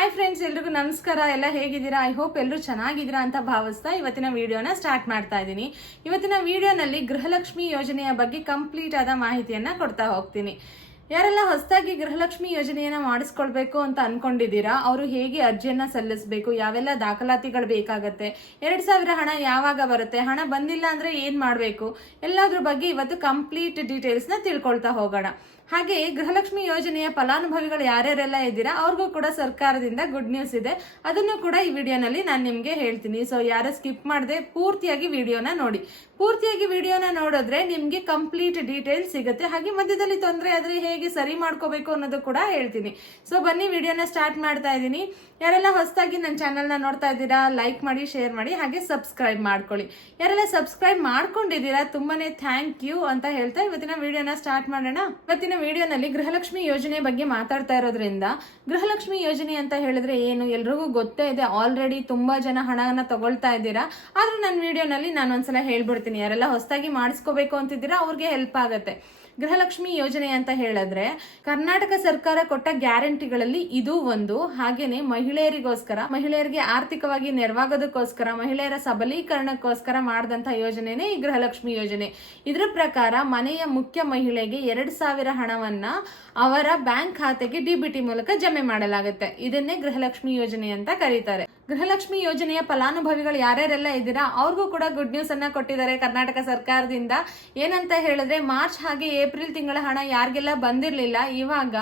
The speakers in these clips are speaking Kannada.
ಹಾಯ್ ಫ್ರೆಂಡ್ಸ್, ಎಲ್ರಿಗೂ ನಮಸ್ಕಾರ. ಎಲ್ಲ ಹೇಗಿದ್ದೀರಾ? ಐ ಹೋಪ್ ಎಲ್ಲರೂ ಚೆನ್ನಾಗಿದ್ದೀರಾ ಅಂತ ಭಾವಿಸ್ತಾ ಇವತ್ತಿನ ವಿಡಿಯೋನ ಸ್ಟಾರ್ಟ್ ಮಾಡ್ತಾ ಇದ್ದೀನಿ. ಇವತ್ತಿನ ವಿಡಿಯೋನಲ್ಲಿ ಗೃಹಲಕ್ಷ್ಮಿ ಯೋಜನೆಯ ಬಗ್ಗೆ ಕಂಪ್ಲೀಟ್ ಆದ ಮಾಹಿತಿಯನ್ನ ಕೊಡ್ತಾ ಹೋಗ್ತೀನಿ. ಯಾರೆಲ್ಲ ಹೊಸದಾಗಿ ಗೃಹಲಕ್ಷ್ಮಿ ಯೋಜನೆಯನ್ನ ಮಾಡಿಸ್ಕೊಳ್ಬೇಕು ಅಂತ ಅನ್ಕೊಂಡಿದ್ದೀರಾ, ಅವರು ಹೇಗೆ ಅರ್ಜಿಯನ್ನ ಸಲ್ಲಿಸಬೇಕು, ಯಾವೆಲ್ಲ ದಾಖಲಾತಿಗಳು ಬೇಕಾಗತ್ತೆ, 2000 ಹಣ ಯಾವಾಗ ಬರುತ್ತೆ, ಹಣ ಬಂದಿಲ್ಲ ಅಂದ್ರೆ ಏನ್ ಮಾಡ್ಬೇಕು, ಎಲ್ಲದ್ರ ಬಗ್ಗೆ ಇವತ್ತು ಕಂಪ್ಲೀಟ್ ಡೀಟೇಲ್ಸ್ ನ ತಿಳ್ಕೊಳ್ತಾ ಹೋಗೋಣ. ಹಾಗೆ ಗೃಹಲಕ್ಷ್ಮಿ ಯೋಜನೆಯ ಫಲಾನುಭವಿಗಳು ಯಾರ್ಯಾರೆಲ್ಲ ಇದ್ದೀರಾ ಅವ್ರಿಗೂ ಕೂಡ ಸರ್ಕಾರದಿಂದ ಗುಡ್ ನ್ಯೂಸ್ ಇದೆ. ಅದನ್ನು ಕೂಡ ಈ ವಿಡಿಯೋನಲ್ಲಿ ನಾನು ನಿಮ್ಗೆ ಹೇಳ್ತೀನಿ. ಸೊ ಯಾರು ಸ್ಕಿಪ್ ಮಾಡದೆ ಪೂರ್ತಿಯಾಗಿ ವಿಡಿಯೋನ ನೋಡಿ. ಪೂರ್ತಿಯಾಗಿ ವಿಡಿಯೋನ ನೋಡಿದ್ರೆ ನಿಮ್ಗೆ ಕಂಪ್ಲೀಟ್ ಡೀಟೇಲ್ ಸಿಗುತ್ತೆ. ಹಾಗೆ ಮಧ್ಯದಲ್ಲಿ ತೊಂದರೆ ಆದ್ರೆ ಹೇಗೆ ಸರಿ ಮಾಡ್ಕೋಬೇಕು ಅನ್ನೋದು ಕೂಡ ಹೇಳ್ತೀನಿ. ಸೊ ಬನ್ನಿ ವಿಡಿಯೋನ ಸ್ಟಾರ್ಟ್ ಮಾಡ್ತಾ ಇದ್ದೀನಿ. ಯಾರೆಲ್ಲ ಹೊಸದಾಗಿ ನನ್ನ ಚಾನೆಲ್ನ ನೋಡ್ತಾ ಇದ್ದೀರಾ, ಲೈಕ್ ಮಾಡಿ, ಶೇರ್ ಮಾಡಿ, ಹಾಗೆ ಸಬ್ಸ್ಕ್ರೈಬ್ ಮಾಡ್ಕೊಳ್ಳಿ. ಯಾರೆಲ್ಲ ಸಬ್ಸ್ಕ್ರೈಬ್ ಮಾಡ್ಕೊಂಡಿದ್ದೀರಾ ತುಂಬಾನೇ ಥ್ಯಾಂಕ್ ಯು ಅಂತ ಹೇಳ್ತಾ ಇವತ್ತಿನ ವಿಡಿಯೋನ ಸ್ಟಾರ್ಟ್ ಮಾಡೋಣ. ಇವತ್ತಿನ ವಿಡಿಯೋನಲ್ಲಿ ಗೃಹಲಕ್ಷ್ಮಿ ಯೋಜನೆ ಬಗ್ಗೆ ಮಾತಾಡ್ತಾ ಇರೋದ್ರಿಂದ, ಗೃಹಲಕ್ಷ್ಮಿ ಯೋಜನೆ ಅಂತ ಹೇಳಿದ್ರೆ ಏನು ಎಲ್ರಿಗೂ ಗೊತ್ತೇ ಇದೆ. ಆಲ್ರೆಡಿ ತುಂಬಾ ಜನ ಹಣವನ್ನ ತಗೊಳ್ತಾ ಇದ್ದೀರಾ. ಆದ್ರೂ ನನ್ನ ವಿಡಿಯೋನಲ್ಲಿ ನಾನು ಒಂದ್ಸಲ ಹೇಳ್ಬಿಡ್ತೀನಿ, ಯಾರೆಲ್ಲ ಹೊಸದಾಗಿ ಮಾಡಿಸ್ಕೋಬೇಕು ಅಂತಿದ್ದೀರಾ ಅವ್ರಿಗೆ ಹೆಲ್ಪ್ ಆಗತ್ತೆ. ಗೃಹಲಕ್ಷ್ಮಿ ಯೋಜನೆ ಅಂತ ಹೇಳಿದ್ರೆ ಕರ್ನಾಟಕ ಸರ್ಕಾರ ಕೊಟ್ಟ ಗ್ಯಾರಂಟಿಗಳಲ್ಲಿ ಇದು ಒಂದು. ಹಾಗೇನೆ ಮಹಿಳೆಯರಿಗೆ ಆರ್ಥಿಕವಾಗಿ ನೆರವಾಗೋದಕ್ಕೋಸ್ಕರ, ಮಹಿಳೆಯರ ಸಬಲೀಕರಣಕ್ಕೋಸ್ಕರ ಮಾಡಿದಂತ ಯೋಜನೆನೇ ಈ ಗೃಹಲಕ್ಷ್ಮಿ ಯೋಜನೆ. ಇದ್ರ ಪ್ರಕಾರ ಮನೆಯ ಮುಖ್ಯ ಮಹಿಳೆಗೆ 2000 ಹಣವನ್ನ ಅವರ ಬ್ಯಾಂಕ್ ಖಾತೆಗೆ ಡಿಬಿಟಿ ಮೂಲಕ ಜಮೆ ಮಾಡಲಾಗುತ್ತೆ. ಇದನ್ನೇ ಗೃಹಲಕ್ಷ್ಮಿ ಯೋಜನೆ ಅಂತ ಕರೀತಾರೆ. ಗೃಹಲಕ್ಷ್ಮಿ ಯೋಜನೆಯ ಫಲಾನುಭವಿಗಳು ಯಾರ್ಯಾರೆಲ್ಲ ಇದ್ದೀರಾ ಅವ್ರಿಗೂ ಕೂಡ ಗುಡ್ ನ್ಯೂಸ್ ಅನ್ನ ಕೊಟ್ಟಿದ್ದಾರೆ ಕರ್ನಾಟಕ ಸರ್ಕಾರದಿಂದ. ಏನಂತ ಹೇಳಿದ್ರೆ ಮಾರ್ಚ್ ಹಾಗೆ ಏಪ್ರಿಲ್ ತಿಂಗಳ ಹಣ ಯಾರಿಗೆಲ್ಲ ಬಂದಿರ್ಲಿಲ್ಲ, ಇವಾಗ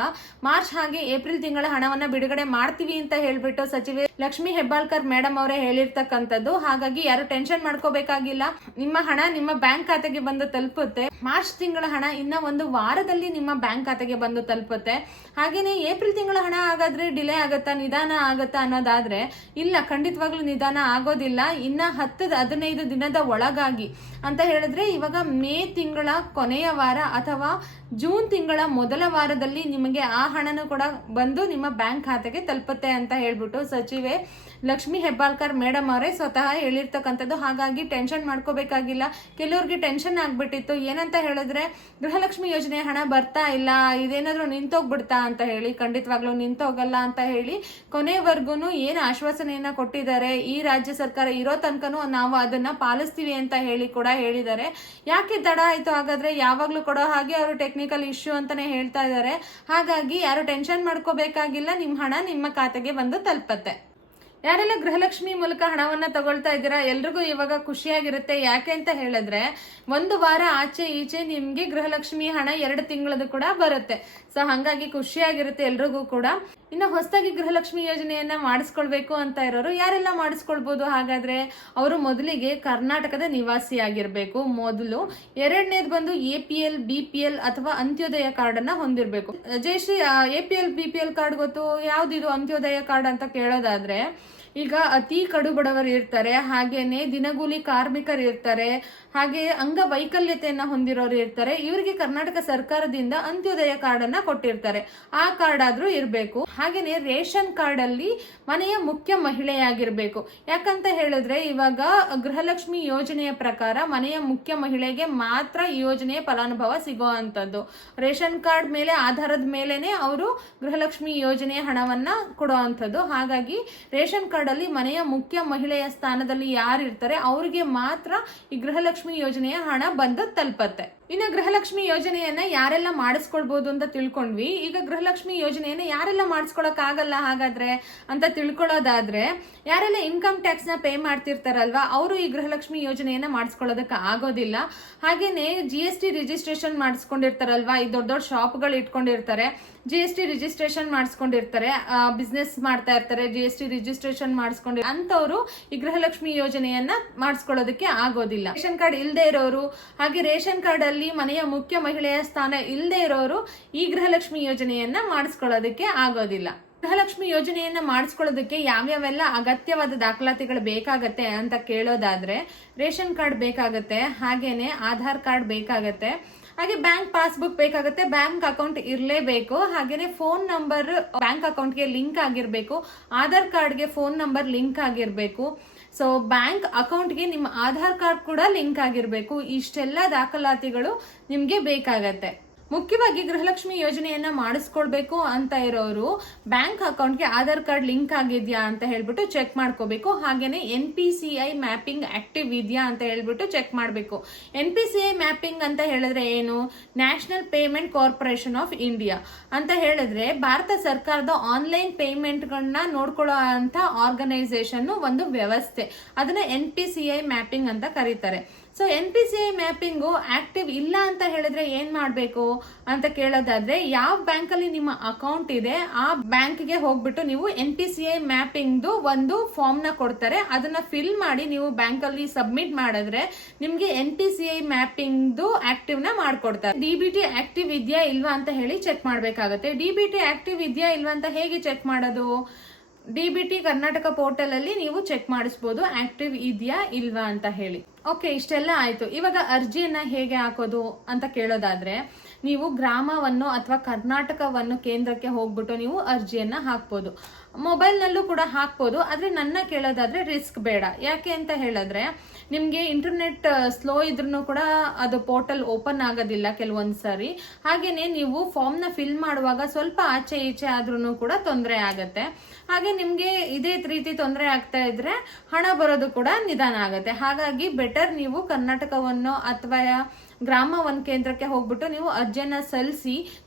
ಮಾರ್ಚ್ ಹಾಗೆ ಏಪ್ರಿಲ್ ತಿಂಗಳ ಹಣವನ್ನ ಬಿಡುಗಡೆ ಮಾಡ್ತೀವಿ ಅಂತ ಹೇಳ್ಬಿಟ್ಟು ಸಚಿವೆ ಲಕ್ಷ್ಮಿ ಹೆಬ್ಬಾಳ್ಕರ್ ಮೇಡಮ್ ಅವರೇ ಹೇಳಿರ್ತಕ್ಕಂಥದ್ದು. ಹಾಗಾಗಿ ಯಾರು ಟೆನ್ಷನ್ ಮಾಡ್ಕೋಬೇಕಾಗಿಲ್ಲ. ನಿಮ್ಮ ಹಣ ನಿಮ್ಮ ಬ್ಯಾಂಕ್ ಖಾತೆಗೆ ಬಂದು ತಲುಪುತ್ತೆ. ಮಾರ್ಚ್ ತಿಂಗಳ ಹಣ ಇನ್ನ ಒಂದು ವಾರದಲ್ಲಿ ನಿಮ್ಮ ಬ್ಯಾಂಕ್ ಖಾತೆಗೆ ಬಂದು ತಲುಪುತ್ತೆ. ಹಾಗೇನೆ ಏಪ್ರಿಲ್ ತಿಂಗಳ ಹಣ ಹಾಗಾದ್ರೆ ಡಿಲೇ ಆಗತ್ತಾ, ನಿಧಾನ ಆಗತ್ತಾ ಅನ್ನೋದಾದ್ರೆ ಇಲ್ಲ, ಖಂಡಿತವಾಗ್ಲೂ ನಿಧಾನ ಆಗೋದಿಲ್ಲ. ಇನ್ನ 10-15 ದಿನದ ಒಳಗಾಗಿ ಅಂತ ಹೇಳಿದ್ರೆ ಇವಾಗ ಮೇ ತಿಂಗಳ ಕೊನೆಯ ವಾರ ಅಥವಾ ಜೂನ್ ತಿಂಗಳ ಮೊದಲ ವಾರದಲ್ಲಿ ನಿಮಗೆ ಆ ಹಣನು ಕೂಡ ಬಂದು ನಿಮ್ಮ ಬ್ಯಾಂಕ್ ಖಾತೆಗೆ ತಲುಪುತ್ತೆ ಅಂತ ಹೇಳ್ಬಿಟ್ಟು ಸಚಿವೆ ಲಕ್ಷ್ಮಿ ಹೆಬ್ಬಾಳ್ಕರ್ ಮೇಡಮ್ ಅವರೇ ಸ್ವತಃ ಹೇಳಿರ್ತಕ್ಕಂಥದ್ದು. ಹಾಗಾಗಿ ಟೆನ್ಷನ್ ಮಾಡ್ಕೋಬೇಕಾಗಿಲ್ಲ. ಕೆಲವ್ರಿಗೆ ಟೆನ್ಷನ್ ಆಗ್ಬಿಟ್ಟಿತ್ತು, ಏನಂತ ಹೇಳಿದ್ರೆ ಗೃಹಲಕ್ಷ್ಮಿ ಯೋಜನೆ ಹಣ ಬರ್ತಾ ಇಲ್ಲ, ಇದೇನಾದ್ರೂ ನಿಂತೋಗ್ಬಿಡ್ತಾ ಅಂತ ಹೇಳಿ. ಖಂಡಿತವಾಗ್ಲೂ ನಿಂತೋಗಲ್ಲ ಅಂತ ಹೇಳಿ ಕೊನೆವರೆಗೂ ಏನು ಆಶ್ವಾಸನೆಯನ್ನ ಕೊಟ್ಟಿದ್ದಾರೆ, ಈ ರಾಜ್ಯ ಸರ್ಕಾರ ಇರೋ ತನಕನೂ ನಾವು ಅದನ್ನ ಪಾಲಿಸ್ತೀವಿ ಅಂತ ಹೇಳಿ ಕೂಡ ಹೇಳಿದ್ದಾರೆ. ಯಾಕೆ ತಡ ಆಯ್ತು ಹಾಗಾದ್ರೆ? ಯಾವಾಗ್ಲೂ ಕೊಡೋ ಹಾಗೆ ಅವರು ಟೆಕ್ನಿಕಲ್ ಇಶ್ಯೂ ಅಂತಾನೆ ಹೇಳ್ತಾ ಇದ್ದಾರೆ. ಹಾಗಾಗಿ ಯಾರು ಟೆನ್ಷನ್ ಮಾಡ್ಕೋಬೇಕಾಗಿಲ್ಲ, ನಿಮ್ ಹಣ ನಿಮ್ಮ ಖಾತೆಗೆ ಬಂದು ತಲುಪತ್ತೆ. ಯಾರೆಲ್ಲ ಗೃಹಲಕ್ಷ್ಮಿ ಮೂಲಕ ಹಣವನ್ನ ತಗೊಳ್ತಾ ಇದ್ದೀರಾ ಎಲ್ರಿಗೂ ಇವಾಗ ಖುಷಿಯಾಗಿರುತ್ತೆ. ಯಾಕೆ ಅಂತ ಹೇಳಿದ್ರೆ ಒಂದು ವಾರ ಆಚೆ ಈಚೆ ನಿಮ್ಗೆ ಗೃಹಲಕ್ಷ್ಮಿ ಹಣ 2 ತಿಂಗಳದು ಕೂಡ ಬರುತ್ತೆ. ಸೊ ಹಂಗಾಗಿ ಖುಷಿಯಾಗಿರುತ್ತೆ ಎಲ್ರಿಗೂ ಕೂಡ. ಇನ್ನು ಹೊಸದಾಗಿ ಗೃಹಲಕ್ಷ್ಮಿ ಯೋಜನೆಯನ್ನ ಮಾಡಿಸ್ಕೊಳ್ಬೇಕು ಅಂತ ಇರೋರು ಯಾರೆಲ್ಲ ಮಾಡಿಸ್ಕೊಳ್ಬಹುದು ಹಾಗಾದ್ರೆ? ಅವರು ಮೊದಲಿಗೆ ಕರ್ನಾಟಕದ ನಿವಾಸಿ ಆಗಿರ್ಬೇಕು ಮೊದಲು. ಎರಡನೇದು ಬಂದು APL, BPL ಅಥವಾ ಅಂತ್ಯೋದಯ ಕಾರ್ಡ್ ಅನ್ನ ಹೊಂದಿರ್ಬೇಕು. ಜಯಶ್ರೀ, APL BPL ಕಾರ್ಡ್ ಗೊತ್ತು, ಯಾವ್ದಿದು ಅಂತ್ಯೋದಯ ಕಾರ್ಡ್ ಅಂತ ಕೇಳೋದಾದ್ರೆ, ಈಗ ಅತಿ ಕಡು ಬಡವರು ಇರ್ತಾರೆ, ಹಾಗೇನೆ ದಿನಗೂಲಿ ಕಾರ್ಮಿಕರು ಇರ್ತಾರೆ, ಹಾಗೆ ಅಂಗವೈಕಲ್ಯತೆಯನ್ನ ಹೊಂದಿರೋರು ಇರ್ತಾರೆ. ಇವರಿಗೆ ಕರ್ನಾಟಕ ಸರ್ಕಾರದಿಂದ ಅಂತ್ಯೋದಯ ಕಾರ್ಡ್ ಅನ್ನ ಕೊಟ್ಟಿರ್ತಾರೆ. ಆ ಕಾರ್ಡ್ ಆದ್ರೂ ಇರ್ಬೇಕು. ಹಾಗೇನೆ ರೇಷನ್ ಕಾರ್ಡ್ ಅಲ್ಲಿ ಮನೆಯ ಮುಖ್ಯ ಮಹಿಳೆಯಾಗಿರ್ಬೇಕು. ಯಾಕಂತ ಹೇಳಿದ್ರೆ ಇವಾಗ ಗೃಹಲಕ್ಷ್ಮಿ ಯೋಜನೆಯ ಪ್ರಕಾರ ಮನೆಯ ಮುಖ್ಯ ಮಹಿಳೆಗೆ ಮಾತ್ರ ಈ ಯೋಜನೆಯ ಫಲಾನುಭವ ಸಿಗೋ ಅಂತದ್ದು. ರೇಷನ್ ಕಾರ್ಡ್ ಮೇಲೆ ಆಧಾರದ ಮೇಲೆನೆ ಅವರು ಗೃಹಲಕ್ಷ್ಮಿ ಯೋಜನೆಯ ಹಣವನ್ನ ಕೊಡೋ ಅಂತದ್ದು. ಹಾಗಾಗಿ ರೇಷನ್ ಕಾರ್ಡ್ ಅಲ್ಲಿ ಮನೆಯ ಮುಖ್ಯ ಮಹಿಳೆಯ ಸ್ಥಾನದಲ್ಲಿ ಯಾರು ಇರ್ತಾರೆ ಅವ್ರಿಗೆ ಮಾತ್ರ ಈ ಗೃಹಲಕ್ಷ್ಮಿ ಯೋಜನೆಯ ಹಣ ಬಂದು ತಲುಪತ್ತೆ. ಇನ್ನು ಗೃಹಲಕ್ಷ್ಮಿ ಯೋಜನೆಯನ್ನ ಯಾರೆಲ್ಲ ಮಾಡಿಸ್ಕೊಳ್ಬಹುದು ಅಂತ ತಿಳ್ಕೊಂಡ್ವಿ. ಈಗ ಗೃಹಲಕ್ಷ್ಮಿ ಯೋಜನೆಯನ್ನ ಯಾರೆಲ್ಲ ಮಾಡಿಸ್ಕೊಳಕ್ ಆಗಲ್ಲ ಹಾಗಾದ್ರೆ ಅಂತ ತಿಳ್ಕೊಳ್ಳೋದಾದ್ರೆ, ಯಾರೆಲ್ಲ ಇನ್ಕಮ್ ಟ್ಯಾಕ್ಸ್ ನ ಪೇ ಮಾಡ್ತಿರ್ತಾರಲ್ವಾ ಅವರು ಈ ಗೃಹಲಕ್ಷ್ಮಿ ಯೋಜನೆಯನ್ನ ಮಾಡಿಸ್ಕೊಳ್ಳೋದಕ್ಕೆ ಆಗೋದಿಲ್ಲ. ಹಾಗೇನೆ GST ರಿಜಿಸ್ಟ್ರೇಷನ್ ಮಾಡಿಸ್ಕೊಂಡಿರ್ತಾರಲ್ವಾ, ಈ ದೊಡ್ಡ ದೊಡ್ಡ ಶಾಪ್ಗಳು ಇಟ್ಕೊಂಡಿರ್ತಾರೆ, GST ರಿಜಿಸ್ಟ್ರೇಷನ್ ಮಾಡಿಸ್ಕೊಂಡಿರ್ತಾರೆ, ಬಿಸ್ನೆಸ್ ಮಾಡ್ತಾ ಇರ್ತಾರೆ, GST ರಿಜಿಸ್ಟ್ರೇಷನ್ ಮಾಡಿಸ್ಕೊಂಡಿ ಅಂತವ್ರು ಈ ಗೃಹಲಕ್ಷ್ಮಿ ಯೋಜನೆಯನ್ನ ಮಾಡಿಸ್ಕೊಳ್ಳೋದಕ್ಕೆ ಆಗೋದಿಲ್ಲ. ರೇಷನ್ ಕಾರ್ಡ್ ಇಲ್ಲದೆ ಇರೋರು, ಹಾಗೆ ರೇಷನ್ ಕಾರ್ಡ್ ಅಲ್ಲಿ ಮನೆಯ ಮುಖ್ಯ ಮಹಿಳೆಯ ಸ್ಥಾನ ಇಲ್ಲದೆ ಇರೋರು ಈ ಗೃಹಲಕ್ಷ್ಮಿ ಯೋಜನೆಯನ್ನ ಮಾಡಿಸ್ಕೊಳ್ಳೋದಕ್ಕೆ ಆಗೋದಿಲ್ಲ. ಗೃಹಲಕ್ಷ್ಮಿ ಯೋಜನೆಯನ್ನ ಮಾಡಿಸ್ಕೊಳ್ಳೋದಕ್ಕೆ ಯಾವ್ಯಾವೆಲ್ಲ ಅಗತ್ಯವಾದ ದಾಖಲಾತಿಗಳು ಬೇಕಾಗತ್ತೆ ಅಂತ ಕೇಳೋದಾದ್ರೆ, ರೇಷನ್ ಕಾರ್ಡ್ ಬೇಕಾಗತ್ತೆ, ಹಾಗೇನೆ ಆಧಾರ್ ಕಾರ್ಡ್ ಬೇಕಾಗತ್ತೆ, ಹಾಗೆ ಬ್ಯಾಂಕ್ ಪಾಸ್ಬುಕ್ ಬೇಕಾಗುತ್ತೆ, ಬ್ಯಾಂಕ್ ಅಕೌಂಟ್ ಇರಲೇಬೇಕು, ಹಾಗೇನೆ ಫೋನ್ ನಂಬರ್ ಬ್ಯಾಂಕ್ ಅಕೌಂಟ್ಗೆ ಲಿಂಕ್ ಆಗಿರ್ಬೇಕು, ಆಧಾರ್ ಕಾರ್ಡ್ಗೆ ಫೋನ್ ನಂಬರ್ ಲಿಂಕ್ ಆಗಿರ್ಬೇಕು. ಸೊ ಬ್ಯಾಂಕ್ ಅಕೌಂಟ್ಗೆ ನಿಮ್ಮ ಆಧಾರ್ ಕಾರ್ಡ್ ಕೂಡ ಲಿಂಕ್ ಆಗಿರ್ಬೇಕು. ಇಷ್ಟೆಲ್ಲ ದಾಖಲಾತಿಗಳು ನಿಮ್ಗೆ ಬೇಕಾಗತ್ತೆ. ಮುಖ್ಯವಾಗಿ ಗೃಹಲಕ್ಷ್ಮಿ ಯೋಜನೆಯನ್ನ ಮಾಡಿಸ್ಕೊಳ್ಬೇಕು ಅಂತ ಇರೋರು ಬ್ಯಾಂಕ್ ಅಕೌಂಟ್ಗೆ ಆಧಾರ್ ಕಾರ್ಡ್ ಲಿಂಕ್ ಆಗಿದ್ಯಾ ಅಂತ ಹೇಳ್ಬಿಟ್ಟು ಚೆಕ್ ಮಾಡ್ಕೋಬೇಕು. ಹಾಗೇನೆ NPCI ಮ್ಯಾಪಿಂಗ್ ಆಕ್ಟಿವ್ ಇದೆಯಾ ಅಂತ ಹೇಳ್ಬಿಟ್ಟು ಚೆಕ್ ಮಾಡಬೇಕು. NPCI ಮ್ಯಾಪಿಂಗ್ ಅಂತ ಹೇಳಿದ್ರೆ ಏನು? National payment corporation of India ಅಂತ ಹೇಳಿದ್ರೆ ಭಾರತ ಸರ್ಕಾರದ ಆನ್ಲೈನ್ ಪೇಮೆಂಟ್ ಗಳನ್ನ ನೋಡ್ಕೊಳ್ಳೋ ಅಂತ ಆರ್ಗನೈಸೇಷನ್ ಒಂದು ವ್ಯವಸ್ಥೆ. ಅದನ್ನ NPCI ಮ್ಯಾಪಿಂಗ್ ಅಂತ ಕರೀತಾರೆ. ಸೊ NPCI ಮ್ಯಾಪಿಂಗು ಆಕ್ಟಿವ್ ಇಲ್ಲ ಅಂತ ಹೇಳಿದ್ರೆ ಏನ್ ಮಾಡ್ಬೇಕು ಅಂತ ಕೇಳೋದಾದ್ರೆ, ಯಾವ ಬ್ಯಾಂಕ್ ಅಲ್ಲಿ ನಿಮ್ಮ ಅಕೌಂಟ್ ಇದೆ ಆ ಬ್ಯಾಂಕ್ ಗೆ ಹೋಗ್ಬಿಟ್ಟು ನೀವು NPCI ಮ್ಯಾಪಿಂಗ್ ಒಂದು ಫಾರ್ಮ್ ನ ಕೊಡ್ತಾರೆ. ಅದನ್ನ ಫಿಲ್ ಮಾಡಿ ನೀವು ಬ್ಯಾಂಕ್ ಅಲ್ಲಿ ಸಬ್ಮಿಟ್ ಮಾಡಿದ್ರೆ ನಿಮ್ಗೆ NPCI ಮ್ಯಾಪಿಂಗ್ ಆಕ್ಟಿವ್ ನ ಮಾಡ್ಕೊಡ್ತಾರೆ. DBT ಆಕ್ಟಿವ್ ಇದೆಯಾ ಇಲ್ವಾ ಅಂತ ಹೇಳಿ ಚೆಕ್ ಮಾಡ್ಬೇಕಾಗತ್ತೆ. DBT ಆಕ್ಟಿವ್ ಇದೆಯಾ ಇಲ್ವಾ ಅಂತ ಹೇಗೆ ಚೆಕ್ ಮಾಡೋದು? DBT ಕರ್ನಾಟಕ ಪೋರ್ಟಲ್ ಅಲ್ಲಿ ನೀವು ಚೆಕ್ ಮಾಡಿಸಬಹುದು ಆಕ್ಟಿವ್ ಇದೆಯಾ ಇಲ್ವಾ ಅಂತ ಹೇಳಿ. ಓಕೆ, ಇಷ್ಟೆಲ್ಲ ಆಯ್ತು. ಇವಾಗ ಅರ್ಜಿಯನ್ನ ಹೇಗೆ ಹಾಕೋದು ಅಂತ ಕೇಳೋದಾದ್ರೆ, ನೀವು ಗ್ರಾಮವನ್ನು ಅಥವಾ ಕರ್ನಾಟಕವನ್ನು ಕೇಂದ್ರಕ್ಕೆ ಹೋಗ್ಬಿಟ್ಟು ನೀವು ಅರ್ಜಿಯನ್ನ ಹಾಕ್ಬೋದು. ಮೊಬೈಲ್ ನಲ್ಲೂ ಕೂಡ ಹಾಕ್ಬೋದು. ಆದ್ರೆ ನನ್ನ ಕೇಳೋದಾದ್ರೆ ರಿಸ್ಕ್ ಬೇಡ. ಯಾಕೆ ಅಂತ ಹೇಳಿದ್ರೆ, ನಿಮ್ಗೆ ಇಂಟರ್ನೆಟ್ ಸ್ಲೋ ಇದ್ರೂ ಕೂಡ ಅದು ಪೋರ್ಟಲ್ ಓಪನ್ ಆಗೋದಿಲ್ಲ ಕೆಲವೊಂದ್ಸರಿ. ಹಾಗೇನೆ ನೀವು ಫಾರ್ಮ್ ನ ಫಿಲ್ ಮಾಡುವಾಗ ಸ್ವಲ್ಪ ಆಚೆ ಈಚೆ ಆದ್ರೂ ಕೂಡ ತೊಂದರೆ ಆಗತ್ತೆ. ಹಾಗೆ ನಿಮ್ಗೆ ಇದೇ ರೀತಿ ತೊಂದರೆ ಆಗ್ತಾ ಇದ್ರೆ ಹಣ ಬರೋದು ಕೂಡ ನಿಧಾನ ಆಗತ್ತೆ. ಹಾಗಾಗಿ ಬೆಟರ್ ನೀವು ಕರ್ನಾಟಕವನ್ನು ಅಥವಾ ಗ್ರಾಮ ಒಂದ್ ಕೇಂದ್ರಕ್ಕೆ ಹೋಗ್ಬಿಟ್ಟು ನೀವು ಅರ್ಜಿಯನ್ನ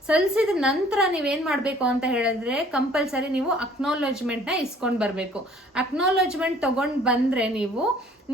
ಸಲ್ಲಿಸಿದ ನಂತರ ನೀವೇನ್ ಮಾಡ್ಬೇಕು ಅಂತ ಹೇಳಿದ್ರೆ, ಕಂಪಲ್ಸರಿ ನೀವು ಅಕ್ನಾಲೆಜ್ಮೆಂಟ್ ನ ಇಸ್ಕೊಂಡ್ ಬರ್ಬೇಕು. ಅಕ್ನಾಲೆಜ್ಮೆಂಟ್ ತಗೊಂಡ್ ಬಂದ್ರೆ ನೀವು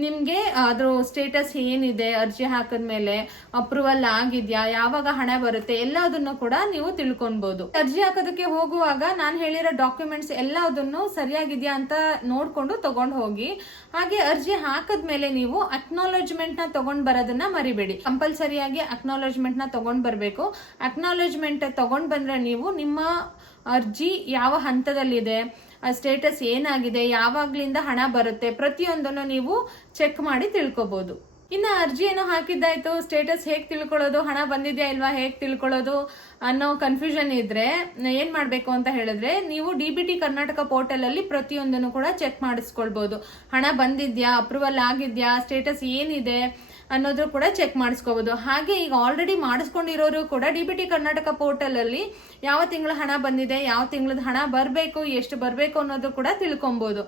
ನಿಮ್ಗೆ ಅದ್ರ ಸ್ಟೇಟಸ್ ಏನಿದೆ, ಅರ್ಜಿ ಹಾಕದ್ಮೇಲೆ ಅಪ್ರೂವಲ್ ಆಗಿದ್ಯಾ, ಯಾವಾಗ ಹಣ ಬರುತ್ತೆ, ಎಲ್ಲದನ್ನು ಕೂಡ ನೀವು ತಿಳ್ಕೊಬಹುದು. ಅರ್ಜಿ ಹಾಕೋದಕ್ಕೆ ಹೋಗುವಾಗ ನಾನು ಹೇಳಿರೋ ಡಾಕ್ಯುಮೆಂಟ್ಸ್ ಎಲ್ಲದನ್ನು ಸರಿಯಾಗಿದ್ಯಾ ಅಂತ ನೋಡ್ಕೊಂಡು ತಗೊಂಡ್ ಹೋಗಿ. ಹಾಗೆ ಅರ್ಜಿ ಹಾಕದ್ಮೇಲೆ ನೀವು ಅಕ್ನಾಲೆಜ್ಮೆಂಟ್ ನ ತಗೊಂಡ್ ಬರೋದನ್ನ ಮರಿಬೇಡಿ. ಕಂಪಲ್ಸರಿಯಾಗಿ ಅಕ್ನಾಲೆಜ್ಮೆಂಟ್ ನ ತಗೊಂಡ್ ಬರ್ಬೇಕು. ಅಕ್ನಾಲೆಜ್ಮೆಂಟ್ ತಗೊಂಡ್ ಬಂದ್ರೆ ನೀವು ನಿಮ್ಮ ಅರ್ಜಿ ಯಾವ ಹಂತದಲ್ಲಿದೆ, ಸ್ಟೇಟಸ್ ಏನಾಗಿದೆ, ಯಾವಾಗ್ಲಿಂದ ಹಣ ಬರುತ್ತೆ, ಪ್ರತಿಯೊಂದನ್ನು ನೀವು ಚೆಕ್ ಮಾಡಿ ತಿಳ್ಕೊಬಹುದು. ಇನ್ನ ಅರ್ಜಿ ಏನೋ ಹಾಕಿದ್ದಾಯ್ತು, ಸ್ಟೇಟಸ್ ಹೇಗ್ ತಿಳ್ಕೊಳ್ಳೋದು, ಹಣ ಬಂದಿದ್ಯಾ ಇಲ್ವಾ ಹೇಗ್ ತಿಳ್ಕೊಳ್ಳೋದು ಅನ್ನೋ ಕನ್ಫ್ಯೂಷನ್ ಇದ್ರೆ ಏನ್ ಮಾಡ್ಬೇಕು ಅಂತ ಹೇಳಿದ್ರೆ, ನೀವು DBT ಕರ್ನಾಟಕ ಪೋರ್ಟಲ್ ಅಲ್ಲಿ ಪ್ರತಿಯೊಂದನ್ನು ಕೂಡ ಚೆಕ್ ಮಾಡಿಸ್ಕೊಳ್ಬಹುದು. ಹಣ ಬಂದಿದ್ಯಾ, ಅಪ್ರೂವಲ್ ಆಗಿದ್ಯಾ, ಸ್ಟೇಟಸ್ ಏನಿದೆ ಅನ್ನೋದು ಕೂಡ ಚೆಕ್ ಮಾಡಿಸ್ಕೋಬಹುದು. ಹಾಗೆ ಈಗ ಆಲ್ರೆಡಿ ಮಾಡಿಸ್ಕೊಂಡಿರೋರು ಕೂಡ DBT ಕರ್ನಾಟಕ ಪೋರ್ಟಲ್ ಅಲ್ಲಿ ಯಾವ ತಿಂಗಳ ಹಣ ಬಂದಿದೆ, ಯಾವ ತಿಂಗಳದ ಹಣ ಬರಬೇಕು, ಎಷ್ಟು ಬರಬೇಕು ಅನ್ನೋದು ಕೂಡ ತಿಳ್ಕೊಬಹುದು.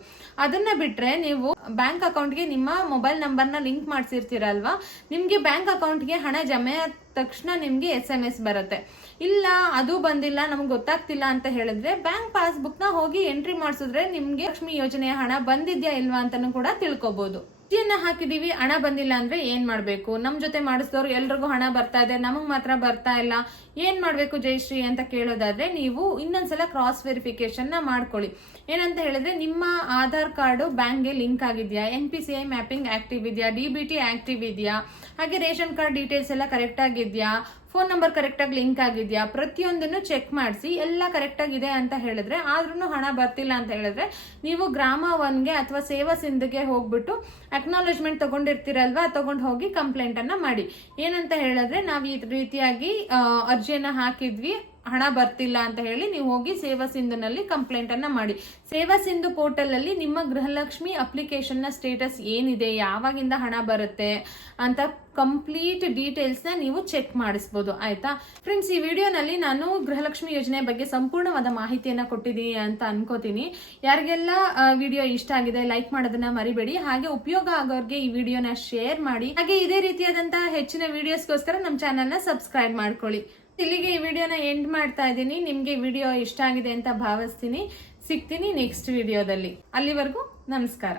ಅದನ್ನ ಬಿಟ್ರೆ ನೀವು ಬ್ಯಾಂಕ್ ಅಕೌಂಟ್ಗೆ ನಿಮ್ಮ ಮೊಬೈಲ್ ನಂಬರ್ನ ಲಿಂಕ್ ಮಾಡಿಸಿರ್ತೀರಲ್ವಾ, ನಿಮ್ಗೆ ಬ್ಯಾಂಕ್ ಅಕೌಂಟ್ಗೆ ಹಣ ಜಮೆ ಆದ ತಕ್ಷಣ ನಿಮ್ಗೆ SMS ಬರುತ್ತೆ. ಇಲ್ಲ ಅದು ಬಂದಿಲ್ಲ, ನಮ್ಗೆ ಗೊತ್ತಾಗ್ತಿಲ್ಲ ಅಂತ ಹೇಳಿದ್ರೆ ಬ್ಯಾಂಕ್ ಪಾಸ್ಬುಕ್ ನ ಹೋಗಿ ಎಂಟ್ರಿ ಮಾಡಿಸಿದ್ರೆ ನಿಮ್ಗೆ ಲಕ್ಷ್ಮಿ ಯೋಜನೆಯ ಹಣ ಬಂದಿದ್ಯಾ ಇಲ್ವಾ ಅಂತಾನು ಕೂಡ ತಿಳ್ಕೊಬಹುದು. ಅರ್ಜಿಯನ್ನ ಹಾಕಿದೀವಿ, ಹಣ ಬಂದಿಲ್ಲ ಅಂದ್ರೆ ಏನ್ ಮಾಡ್ಬೇಕು? ನಮ್ ಜೊತೆ ಮಾಡಿಸಿದವ್ರು ಎಲ್ರಿಗೂ ಹಣ ಬರ್ತಾ ಇದೆ, ನಮಗ್ ಮಾತ್ರ ಬರ್ತಾ ಇಲ್ಲ, ಏನ್ ಮಾಡ್ಬೇಕು ಜಯಶ್ರೀ ಅಂತ ಕೇಳೋದಾದ್ರೆ, ನೀವು ಇನ್ನೊಂದ್ಸಲ ಕ್ರಾಸ್ ವೆರಿಫಿಕೇಶನ್ ನ ಮಾಡ್ಕೊಳ್ಳಿ. ಏನಂತ ಹೇಳಿದ್ರೆ, ನಿಮ್ಮ ಆಧಾರ್ ಕಾರ್ಡ್ ಬ್ಯಾಂಕ್ಗೆ ಲಿಂಕ್ ಆಗಿದ್ಯಾ, NPCI ಮ್ಯಾಪಿಂಗ್ ಆಕ್ಟಿವ್ ಇದೆಯಾ, DBT ಆಕ್ಟಿವ್ ಇದೆಯಾ, ಹಾಗೆ ರೇಷನ್ ಕಾರ್ಡ್ ಡೀಟೇಲ್ಸ್ ಎಲ್ಲ ಕರೆಕ್ಟ್ ಆಗಿದ್ಯಾ, ಫೋನ್ ನಂಬರ್ ಕರೆಕ್ಟ್ ಆಗಿ ಲಿಂಕ್ ಆಗಿದ್ಯಾ, ಪ್ರತಿಯೊಂದನ್ನು ಚೆಕ್ ಮಾಡಿಸಿ ಎಲ್ಲ ಕರೆಕ್ಟ್ ಆಗಿದೆ ಅಂತ ಹೇಳಿದ್ರೆ, ಆದ್ರೂ ಹಣ ಬರ್ತಿಲ್ಲ ಅಂತ ಹೇಳಿದ್ರೆ ನೀವು ಗ್ರಾಮ ಒನ್ಗೆ ಅಥವಾ ಸೇವಾ ಸಿಂಧುಗೆ ಹೋಗ್ಬಿಟ್ಟು ಅಕ್ನಾಲೆಜ್ಮೆಂಟ್ ತಗೊಂಡಿರ್ತೀರಲ್ವಾ, ತಗೊಂಡ್ ಹೋಗಿ ಕಂಪ್ಲೇಂಟ್ ಅನ್ನ ಮಾಡಿ. ಏನಂತ ಹೇಳಿದ್ರೆ, ನಾವ್ ಈ ರೀತಿಯಾಗಿ ಅರ್ಜಿಯನ್ನ ಹಾಕಿದ್ವಿ, ಹಣ ಬರ್ತಿಲ್ಲ ಅಂತ ಹೇಳಿ ನೀವು ಹೋಗಿ ಸೇವಾ ಸಿಂಧುನಲ್ಲಿ ಕಂಪ್ಲೇಂಟ್ ಅನ್ನ ಮಾಡಿ. ಸೇವಾ ಸಿಂಧು ಪೋರ್ಟಲ್ ಅಲ್ಲಿ ನಿಮ್ಮ ಗೃಹಲಕ್ಷ್ಮಿ ಅಪ್ಲಿಕೇಶನ್ ನ ಸ್ಟೇಟಸ್ ಏನಿದೆ, ಯಾವಾಗಿಂದ ಹಣ ಬರುತ್ತೆ ಅಂತ ಕಂಪ್ಲೀಟ್ ಡೀಟೇಲ್ಸ್ ನ ನೀವು ಚೆಕ್ ಮಾಡಿಸಬಹುದು. ಆಯ್ತಾ ಫ್ರೆಂಡ್ಸ್, ಈ ವಿಡಿಯೋನಲ್ಲಿ ನಾನು ಗೃಹಲಕ್ಷ್ಮಿ ಯೋಜನೆ ಬಗ್ಗೆ ಸಂಪೂರ್ಣವಾದ ಮಾಹಿತಿಯನ್ನ ಕೊಟ್ಟಿದ್ದೀನಿ ಅಂತ ಅನ್ಕೋತೀನಿ. ಯಾರಿಗೆಲ್ಲ ವಿಡಿಯೋ ಇಷ್ಟ ಆಗಿದೆ ಲೈಕ್ ಮಾಡೋದನ್ನ ಮರಿಬೇಡಿ. ಹಾಗೆ ಉಪಯೋಗ ಆಗೋರ್ಗೆ ಈ ವಿಡಿಯೋನ ಶೇರ್ ಮಾಡಿ. ಹಾಗೆ ಇದೇ ರೀತಿಯಾದಂತಹ ಹೆಚ್ಚಿನ ವಿಡಿಯೋಸ್ಗೋಸ್ಕರ ನಮ್ಮ ಚಾನೆಲ್ ನ ಸಬ್ಸ್ಕ್ರೈಬ್ ಮಾಡ್ಕೊಳ್ಳಿ. ಇಲ್ಲಿಗೆ ಈ ವಿಡಿಯೋನ ಎಂಡ್ ಮಾಡ್ತಾ ಇದ್ದೀನಿ. ನಿಮ್ಗೆ ವಿಡಿಯೋ ಇಷ್ಟ ಆಗಿದೆ ಅಂತ ಭಾವಿಸ್ತೀನಿ. ಸಿಗ್ತೀನಿ ನೆಕ್ಸ್ಟ್ ವಿಡಿಯೋದಲ್ಲಿ. ಅಲ್ಲಿವರೆಗೂ ನಮಸ್ಕಾರ.